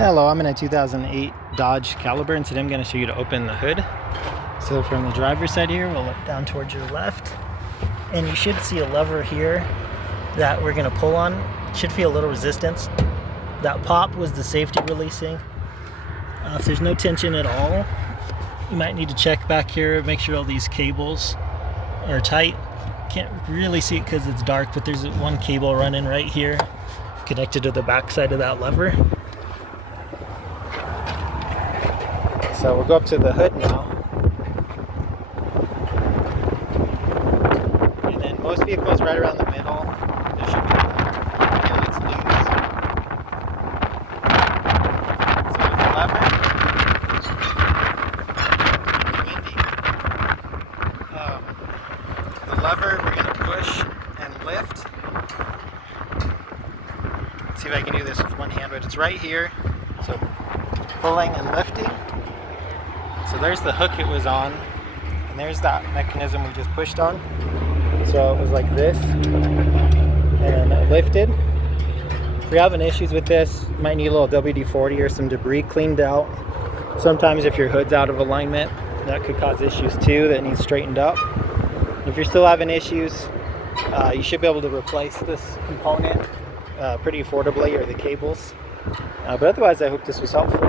Hello, I'm in a 2008 Dodge Caliber, and today I'm going to show you to open the hood. So from the driver's side here, we'll look down towards your left, and you should see a lever here that we're going to pull on. It should feel a little resistance. That pop was the safety releasing. If there's no tension at all, you might need to check back here, make sure all these cables are tight. Can't really see it because it's dark, but there's one cable running right here connected to the back side of that lever. So we'll go up to the hood now. And then most vehicles right around the middle, there should be feel it's loose. So with the lever, windy. The lever we're going to push and lift. Let's see if I can do this with one hand, but it's right here. So pulling and lifting. So there's the hook it was on, and there's that mechanism we just pushed on. So it was like this, and then it lifted. If you're having issues with this, you might need a little WD-40 or some debris cleaned out. Sometimes if your hood's out of alignment, that could cause issues too, that needs straightened up. If you're still having issues, you should be able to replace this component pretty affordably, or the cables. But otherwise, I hope this was helpful.